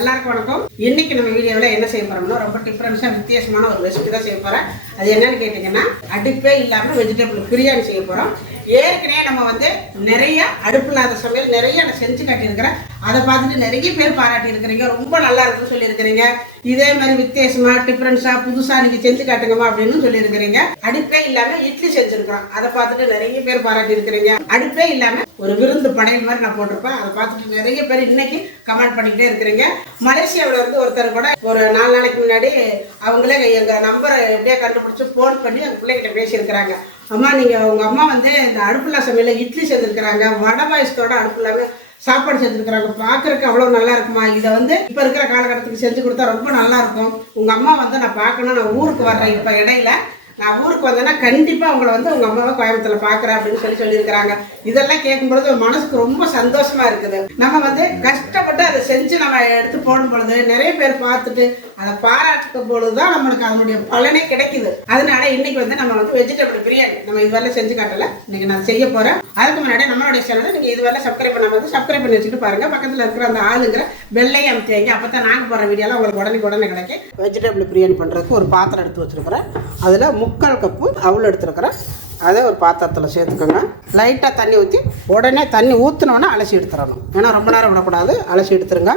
எல்லாருக்கும் வணக்கம். இன்னைக்கு நம்ம வீடியோவில் என்ன செய்ய போறோம்னா ரொம்ப டிஃப்ரென்ஸாக வித்தியாசமான ஒரு ரெசிபி தான் செய்ய போகிறேன் அது என்னன்னு கேட்டிங்கன்னா அடுப்பே இல்லாமல் வெஜிடபிள் பிரியாணி செய்ய போறோம். ஏற்கனவே நம்ம வந்து நிறைய அடுப்பு இல்லாத சமையல் நிறைய நான் செஞ்சு காட்டியிருக்கிறேன். அதை பார்த்துட்டு நிறைய பேர் பாராட்டி இருக்கிறீங்க ரொம்ப நல்லா இருக்குன்னு சொல்லியிருக்கிறீங்க. இதே மாதிரி வித்தியாசமா டிஃப்ரென்ஸா புதுசா நீங்க செஞ்சு காட்டுங்கம்மா அப்படின்னு சொல்லியிருக்கிறீங்க. அடுப்பே இல்லாம இட்லி செஞ்சிருக்கிறான் அதை பார்த்துட்டு நிறைய பேர் பாராட்டி இருக்கிறீங்க அடுப்பே இல்லாம ஒரு விருந்து படையல் மாதிரி நான் போட்டிருப்பேன். அதை பார்த்துட்டு நிறைய பேர் இன்னைக்கு கமெண்ட் பண்ணிக்கிட்டே இருக்கிறீங்க. மலேசியாவில் இருந்து ஒருத்தர் கூட ஒரு நாலு நாளைக்கு முன்னாடி அவங்களே எங்க நம்பரை எப்படியா கண்டுபிடிச்சு ஃபோன் பண்ணி அந்த பிள்ளைகிட்ட பேசியிருக்கிறாங்க. அம்மா நீங்கள் உங்கள் அம்மா வந்து இந்த அடுப்புல சமையல இட்லி செஞ்சுருக்கிறாங்க. வடை பாயசத்தோட அடுப்புலாமே சாப்பாடு செஞ்சுருக்குறாங்க. பார்க்குறக்கு அவ்வளோ நல்லா இருக்குமா? இதை வந்து இப்போ இருக்கிற காலகட்டத்துக்கு செஞ்சு கொடுத்தா ரொம்ப நல்லா இருக்கும். உங்கள் அம்மா வந்து நான் பார்க்கணும் நான் ஊருக்கு வர்றேன் இப்போ இடையில. நான் ஊருக்கு வந்தேன்னா கண்டிப்பாக உங்களை வந்து உங்கள் அம்மாவை கோயம்புத்தூரில் பார்க்குறேன் அப்படின்னு சொல்லி சொல்லியிருக்கிறாங்க. இதெல்லாம் கேட்கும்பொழுது மனசுக்கு ரொம்ப சந்தோஷமாக இருக்குது. நம்ம வந்து கஷ்டப்பட்டு அதை செஞ்சு நம்ம எடுத்து போடும் பொழுது நிறைய பேர் பார்த்துட்டு அதை பாராட்டுக்கும் பொழுதுதான் நம்மளுக்கு அதனுடைய பலனே கிடைக்குது. அதனால இன்னைக்கு வந்து நம்ம வந்து வெஜிடபிள் பிரியாணி நம்ம இதுவரை செஞ்சு காட்டல. இன்னைக்கு நான் செய்ய போறேன். அதுக்கு முன்னாடி நம்மளுடைய சேனலை நீங்க இதுவரை சப்ஸ்கிரைப் பண்ணாம வந்து சப்ஸ்கிரைப் பண்ணி வச்சுட்டு பாருங்க. பக்கத்துல இருக்கிற அந்த ஆளுங்கிற வெள்ளையை அமைத்து வைங்க அப்பதான் நாங்க போற வீடியோலாம் உங்களுக்கு உடனே உடனே கிடைக்கும். வெஜிடபிள் பிரியாணி பண்றதுக்கு ஒரு பாத்திரம் எடுத்து வச்சிருக்கிறேன். அதுல முக்கால் கப்பு அவ்வளோ எடுத்துருக்கிறேன். அதை ஒரு பாத்திரத்தில் சேர்த்துக்கோங்க. லைட்டாக தண்ணி ஊற்றி உடனே தண்ணி ஊற்றினோன்னே அலசி எடுத்துடணும். ஏன்னா ரொம்ப நேரம் விடக்கூடாது. அலசி எடுத்துருங்க.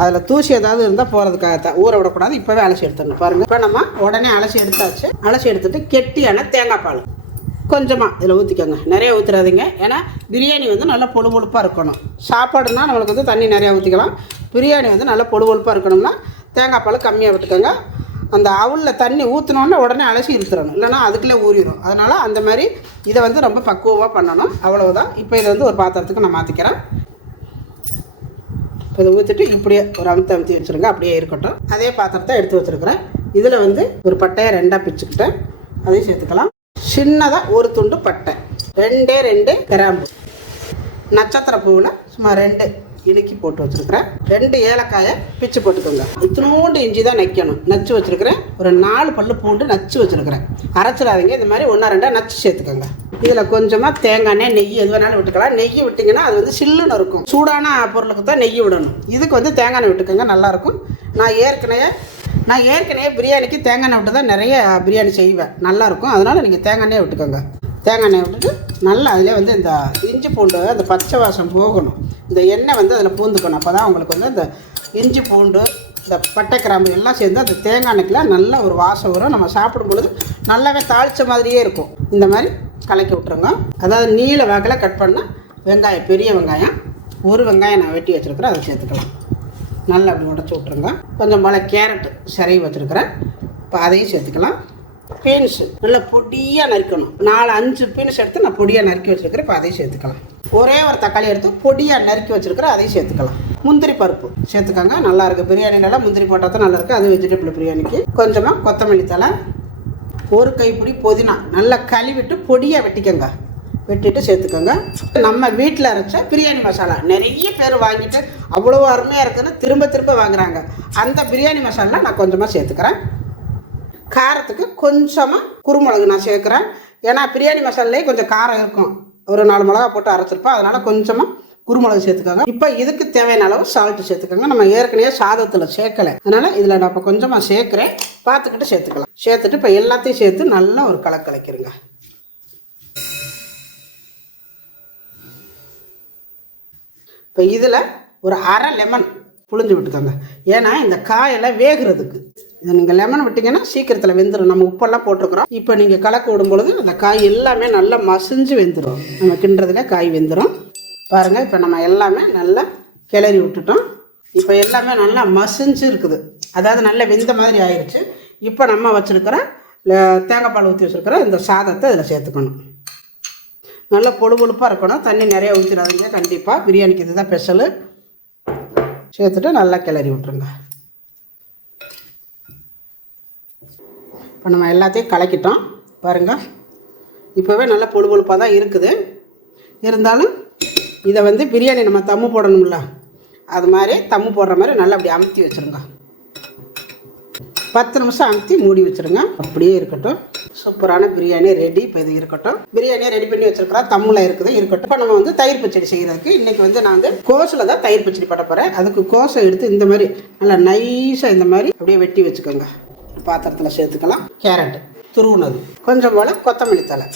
அதில் தூசி ஏதாவது இருந்தால் போகிறதுக்காக தான் ஊற விடக்கூடாது இப்போவே அலசி எடுத்துடணும். பாருங்கள் இப்போ நம்ம உடனே அலசி எடுத்தாச்சு. அலசி எடுத்துட்டு கெட்டியான தேங்காய் பால். கொஞ்சமாக இதில் ஊற்றிக்கோங்க நிறைய ஊற்றுறாதீங்க ஏன்னா பிரியாணி வந்து நல்லா பொழு பொழுப்பாக இருக்கணும். சாப்பாடுனா நம்மளுக்கு வந்து தண்ணி நிறையா ஊற்றிக்கலாம் பிரியாணி வந்து நல்லா பொழு பொழுப்பாக இருக்கணும்னா தேங்காய் பால் கம்மியாக விட்டுக்கோங்க. அந்த அவுளில் தண்ணி ஊற்றினோன்னே உடனே அலசி இருத்துடணும் இல்லைனா அதுக்குள்ளே ஊறிடும் அதனால் அந்த மாதிரி இதை வந்து ரொம்ப பக்குவமாக பண்ணணும். அவ்வளோதான் இப்போ இதை வந்து ஒரு பாத்திரத்துக்கு நான் மாற்றிக்கிறேன் இதை ஊற்றிட்டு இப்படியே ஒரு அமுத்தி அமுத்தி வச்சுருங்க. அப்படியே இருக்கட்டும். அதே பாத்திரத்தை எடுத்து வச்சுருக்கிறேன். இதில் வந்து ஒரு பட்டையை ரெண்டாக பிச்சுக்கிட்டேன். அதையும் சேர்த்துக்கலாம். சின்னதாக ஒரு துண்டு பட்டை. ரெண்டே ரெண்டு கிராம்பு. நட்சத்திர பூவில் சும்மா ரெண்டு இடுக்கி போட்டு வச்சுருக்கிறேன். ரெண்டு ஏலக்காயை பிச்சு போட்டுக்கோங்க. இத்தினோண்டு இஞ்சி தான் நைக்கணும் நச்சு வச்சுருக்கிறேன். ஒரு நாலு பல்லு பூண்டு நச்சு வச்சுருக்கிறேன். அரைச்சிடாதீங்க. இந்த மாதிரி ஒன்றா ரெண்டாக நச்சு சேர்த்துக்கோங்க. இதில் கொஞ்சமாக தேங்காய் எண்ணெய் நெய் எது வேணாலும் விட்டுக்கலாம். நெய் விட்டிங்கன்னா அது வந்து சில்லுன்னு இருக்கும். சூடான பொருளுக்கு தான் நெய் விடணும். இதுக்கு வந்து தேங்காய் எண்ணெய் விட்டுக்கோங்க நல்லாயிருக்கும் நான் ஏற்கனவே நான் ஏற்கனவே பிரியாணிக்கு தேங்காய் எண்ணெய் விட்டு தான் நிறைய பிரியாணி செய்வேன். நல்லாயிருக்கும் அதனால் நீங்கள் தேங்காய் எண்ணெய் விட்டுக்கோங்க. தேங்காய் எண்ணெய் விட்டுட்டு நல்லா அதிலே வந்து இந்த இஞ்சி பூண்டு அந்த பச்சை வாசம் போகணும். இந்த எண்ணெய் வந்து அதில் பூந்துக்கணும். அப்போ தான் உங்களுக்கு வந்து இந்த இஞ்சி பூண்டு இந்த பட்டை கிராம்பு எல்லாம் சேர்ந்து அந்த தேங்காய் எண்ணெய்க்கெலாம் நல்ல ஒரு வாசம் வரும். நம்ம சாப்பிடும் பொழுது நல்லாவே தாளித்த மாதிரியே இருக்கும். இந்த மாதிரி கலக்கி விட்ருங்க அதாவது நீல வாக்கில் கட் பண்ணால் வெங்காயம் பெரிய வெங்காயம் ஒரு வெங்காயம் நான் வெட்டி வச்சுருக்கிறேன் அதை சேர்த்துக்கலாம். நல்லா அப்படி உடச்சி விட்ருங்க கொஞ்சம் போல் கேரட்டு சிறையை வச்சுருக்கிறேன். இப்போ அதையும் சேர்த்துக்கலாம். பீன்ஸு நல்லா பொடியாக நறுக்கணும். நாலு அஞ்சு பீன்ஸ் எடுத்து நான் பொடியாக நறுக்கி வச்சுருக்கிறேன். இப்போ அதையும் சேர்த்துக்கலாம். ஒரே ஒரு தக்காளி எடுத்து பொடியாக நறுக்கி வச்சுருக்கிறேன். அதையும் சேர்த்துக்கலாம். முந்திரி பருப்பு சேர்த்துக்கோங்க. நல்லாயிருக்கு இருக்குது பிரியாணிலலாம் முந்திரி போட்டால் தான் நல்லாயிருக்கு அது வெஜிடபிள் பிரியாணிக்கு. கொஞ்சமாக கொத்தமல்லி தலை ஒரு கைப்பிடி புதினா. நல்லா கழுவிட்டு பொடியாக வெட்டிக்கோங்க. வெட்டிட்டு சேர்த்துக்கோங்க. நம்ம வீட்டில் அரைச்ச பிரியாணி மசாலா. நிறைய பேர் வாங்கிட்டு அவ்வளோ அருமையாக இருக்குன்னு திரும்ப திரும்ப வாங்குறாங்க. அந்த பிரியாணி மசாலா நான் கொஞ்சமாக சேர்த்துக்கிறேன். காரத்துக்கு கொஞ்சமாக குருமிளகு நான் சேர்க்குறேன். ஏன்னா பிரியாணி மசாலாலே கொஞ்சம் காரம் இருக்கும். ஒரு நாலு மிளகா போட்டு அரைச்சிருப்பேன். அதனால் கொஞ்சமாக குருமிளகு சேர்த்துக்கோங்க. இப்போ இதுக்கு தேவையான அளவு சால்ட்டு சேர்த்துக்கோங்க. நம்ம ஏற்கனவே சாதத்தில் சேர்க்கலை. அதனால் இதில் நான் இப்போ கொஞ்சமாக சேர்க்குறேன். பார்த்துக்கிட்டு சேர்த்துக்கலாம். சேர்த்துட்டு இப்போ எல்லாத்தையும் சேர்த்து நல்லா ஒரு கலக்கலைக்கிறேங்க இப்போ இதில் ஒரு அரை லெமன் புழிஞ்சு விட்டுக்கோங்க. ஏன்னா இந்த காயெல்லாம் வேகிறதுக்கு. இதை நீங்கள் லெமன் விட்டிங்கன்னா சீக்கிரத்தில் வெந்துடும் நம்ம உப்பெல்லாம் போட்டிருக்கிறோம். இப்போ நீங்கள் கலக்க விடும் பொழுது அந்த காய் எல்லாமே நல்லா மசிஞ்சு வெந்துடும் நம்ம கிண்டுறதுல காய் வெந்துடும் பாருங்கள் இப்போ நம்ம எல்லாமே நல்லா கிளறி விட்டுட்டோம். இப்போ எல்லாமே நல்லா மசிஞ்சு இருக்குது. அதாவது நல்லா வெந்த மாதிரி ஆயிடுச்சு. இப்போ நம்ம வச்சுருக்கிற தேங்காய் பால் ஊற்றி வச்சுருக்கிற இந்த சாதத்தை இதில் சேர்த்துக்கணும். நல்லா பொழு பொழுப்பாக இருக்கணும். தண்ணி நிறைய ஊற்றிடாதீங்க கண்டிப்பாக பிரியாணிக்கு இதுதான் ஸ்பெஷலு சேர்த்துட்டு நல்லா கிளறி விட்ருங்க இப்போ நம்ம எல்லாத்தையும் கலக்கிட்டோம். பாருங்கள் இப்போவே நல்லா பொழு பொழுப்பாக தான் இருக்குது. இருந்தாலும் இதை வந்து பிரியாணி நம்ம தம்மு போடணும்ல. அது மாதிரி தம்மு போடுற மாதிரி நல்லா அப்படி அமுத்தி வச்சுருங்க. பத்து நிமிஷம் அமுத்தி மூடி வச்சுருங்க. அப்படியே இருக்கட்டும். சூப்பரான பிரியாணி ரெடி இப்போ இது இருக்கட்டும். பிரியாணியை ரெடி பண்ணி வச்சுருக்கிறா தம்மில் இருக்குது இருக்கட்டும். இப்போ நம்ம வந்து தயிர் பச்சடி செய்கிறதுக்கு இன்றைக்கி வந்து நான் வந்து கோஸில் தான் தயிர் பச்சடி பண்ண போகிறேன் அதுக்கு கோஸை எடுத்து இந்த மாதிரி நல்லா நைஸாக இந்த மாதிரி அப்படியே வெட்டி வச்சுக்கோங்க. பாத்திரத்தில் சேர்த்துக்கலாம். கேரட் துருவுனது. கொஞ்சம் போல் கொத்தமல்லி தலை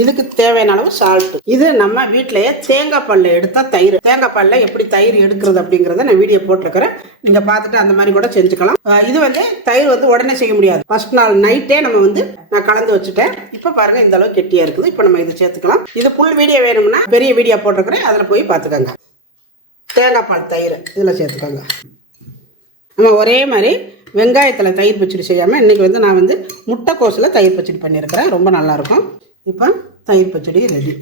இதுக்கு தேவையான அளவு சால்ட் இது நம்ம வீட்டிலேயே தேங்காய் பல்ல எடுத்த தயிர். தேங்காய் பல்ல எப்படி தயிர் எடுக்கிறது அப்படிங்கிறத நான் வீடியோ போட்டிருக்கிறேன். நீங்க பார்த்துட்டு அந்த மாதிரி கூட செஞ்சுக்கலாம். இது வந்து தயிர் வந்து உடனே செய்ய முடியாது. ஃபர்ஸ்ட் நாள் நைட்டே நம்ம வந்து நான் கலந்து வச்சுட்டேன். இப்போ பாருங்க இந்த அளவு கெட்டியா இருக்குது. இப்போ நம்ம இதை சேர்த்துக்கலாம். இது ஃபுல் வீடியோ வேணும்னா பெரிய வீடியோ போட்டிருக்கிறேன். அதில் போய் பார்த்துக்கோங்க. தேங்காய் பால் தயிர் இதில் சேர்த்துக்கோங்க. நம்ம ஒரே மாதிரி வெங்காயத்தில் தயிர் பச்சடி செய்யாமல் இன்றைக்கி வந்து நான் வந்து முட்டைக்கோசில் தயிர் பச்சடி பண்ணியிருக்கிறேன். ரொம்ப நல்லாயிருக்கும் இப்போ தயிர் பச்சடி ரெடி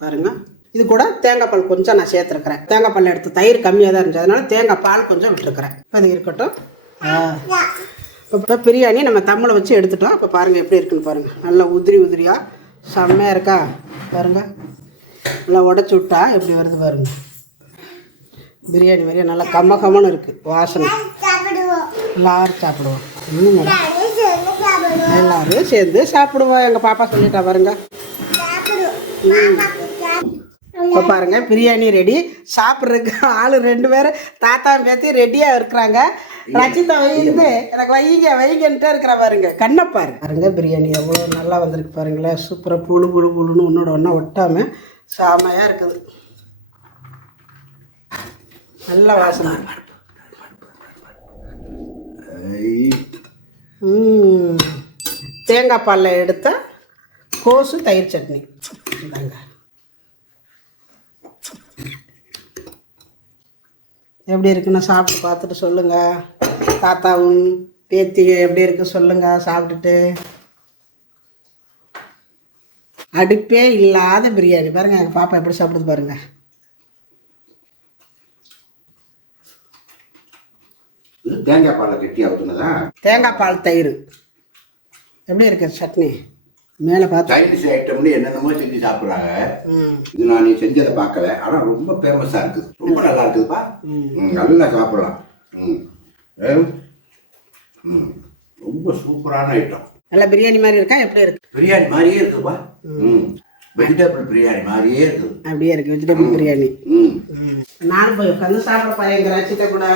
பாருங்கள் இது கூட தேங்காய் பால் கொஞ்சம் நான் சேர்த்துருக்குறேன். தேங்காய் பால் எடுத்து தயிர் கம்மியாக தான் இருந்துச்சு. அதனால தேங்காய் பால் கொஞ்சம் விட்டுருக்குறேன். இப்போ இருக்கட்டும். இப்போ பிரியாணி நம்ம தம்மில் வச்சு எடுத்துட்டோம். இப்போ பாருங்கள் எப்படி இருக்குன்னு பாருங்கள் நல்லா உதிரி உதிரியாக செம்மையாக இருக்கா? பாருங்கள் நல்லா உடச்சி விட்டா எப்படி வருது பாருங்கள் பிரியாணி மாதிரியே நல்லா கம்ம கம்மன்னு இருக்குது வாசனை. எல்லாரும் சாப்பிடுவோம். ம், எல்லாரும் சேர்ந்து சாப்பிடுவோம். எங்கள் பாப்பா சொல்லிட்டா பாருங்க. இப்போ பாருங்க பிரியாணி ரெடி சாப்பிட்றதுக்கு ஆளு ரெண்டு பேரும் தாத்தா பேத்தி ரெடியாக இருக்கிறாங்க. ரச்சிதா வைந்து எனக்கு வைங்க வைங்கன்ட்டே இருக்கிற பாருங்க. கண்ணப்பாரு பாருங்க பிரியாணி எவ்வளோ நல்லா வந்திருக்கு பாருங்களேன் சூப்பராக புழு புழு புழுன்னு ஒன்றோட ஒன்றா ஒட்டாமல் செமையாக இருக்குது. நல்ல வாசனை. ம். தேங்காய் பாலில் எடுத்த கோசு தயிர் சட்னி. இந்தாங்க. எப்படி இருக்குன்னு சாப்பிட்டு பார்த்துட்டு சொல்லுங்க. தாத்தாவும் பேத்தி எப்படி இருக்கு? சொல்லுங்க. சாப்பிட்டுட்டு. அடுப்பே இல்லாத பிரியாணி. பாருங்க எங்கள் பாப்பா எப்படி சாப்பிடுது பாருங்க. தேங்காய் பாலை கெட்டியாக ஊற்றுனதா தேங்காய் பால் தயிர். எப்படி இருக்கு சட்னி? மேலே பார்த்து. சைனீஸ் ஐட்டம்னு என்னென்னமோ செஞ்சு சாப்பிட்றாங்க. இது நான் நீ செஞ்சதை பார்க்கல. ஆனால் ரொம்ப ஃபேமஸாக இருக்குது. ரொம்ப நல்லா இருக்குதுப்பா. நல்லா சாப்பிடலாம். ம். ரொம்ப சூப்பரான ஐட்டம் நல்லா பிரியாணி மாதிரி இருக்கா? எப்படி இருக்கு? பிரியாணி மாதிரியே இருக்குதுப்பா. ம். வெஜிடபிள் பிரியாணி மாதிரியே இருக்குது. அப்படியே இருக்கு. வெஜிடபிள் பிரியாணி. ம். நானும் போய் உட்காந்து சாப்பிட பாரு எங்கள் ரச்சித்தை கூட.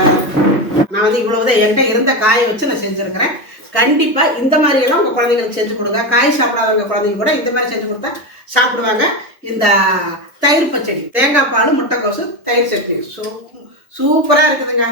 நான் வந்து இவ்வளவுதான் என்கிட்ட இருந்த காயை வச்சு நான் செஞ்சுருக்கிறேன். கண்டிப்பாக இந்த மாதிரி எல்லாம் உங்கள் குழந்தைங்களுக்கு செஞ்சு கொடுங்க. காய் சாப்பிடாதவங்க குழந்தைங்க கூட இந்த மாதிரி செஞ்சு கொடுத்தா சாப்பிடுவாங்க. இந்த தயிர் பச்சடி தேங்காய் பால் முட்டைக்கோசு தயிர் சட்னி. சூ சூப்பராக இருக்குதுங்க.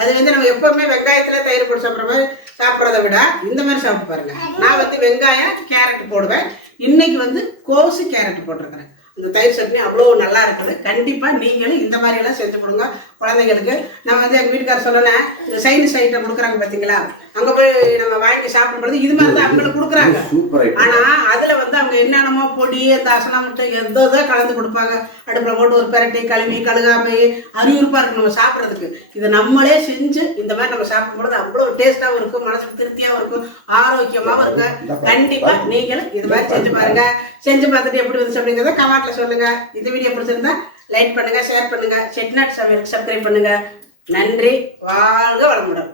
அது வந்து நம்ம எப்பவுமே வெங்காயத்தில் தயிர் போட்டு சாப்பிட்ற மாதிரி சாப்பிட்றத விட இந்த மாதிரி சாப்பிட்டு பாருங்க. நான் வந்து வெங்காயம் கேரட் போடுவேன். இன்னைக்கு வந்து கோசு கேரட் போட்டிருக்கிறேன். இந்த தயிர் சட்னி அவ்வளோ நல்லா இருக்குது. கண்டிப்பாக நீங்களும் இந்த மாதிரி எல்லாம் செஞ்சு கொடுங்க குழந்தைங்களுக்கு நான் வந்து எங்கள் வீட்டுக்காரர் சொல்லணும் இந்த சைனீஸ் ஐட்டம் கொடுக்குறாங்க பார்த்தீங்களா அங்கே போய் நம்ம வாங்கி சாப்பிடும்போது இது மாதிரி தான் அவங்களுக்கு கொடுக்குறாங்க. சூப்பர் ஐட்டம் ஆனா அதுல வந்து அவங்க என்னென்னமோ பொடி இந்த அசனா முட்டை எதோ கலந்து கொடுப்பாங்க. அடுப்புல போட்டு ஒரு பெரட்டி கழுவி கழுகாமை அறிவுறுப்பா இருக்கு நம்ம சாப்பிட்றதுக்கு. இதை நம்மளே செஞ்சு இந்த மாதிரி நம்ம சாப்பிடும்போது அவ்வளோ டேஸ்டாகவும் இருக்கும் மனசுக்கு திருப்தியாகவும் இருக்கும் ஆரோக்கியமாகவும் இருக்கும். கண்டிப்பா நீங்களும் இது மாதிரி செஞ்சு பாருங்க. செஞ்சு பார்த்துட்டு எப்படி வந்துச்சு அப்படிங்கிறத கமெண்ட்ல சொல்லுங்க. இந்த வீடியோ பிடிச்சிருந்தா லைக் பண்ணுங்க ஷேர் பண்ணுங்க. செட்நாட் சமையலுக்கு சப்ஸ்கிரைப் பண்ணுங்க. நன்றி. வாழ்க வளமுடன்.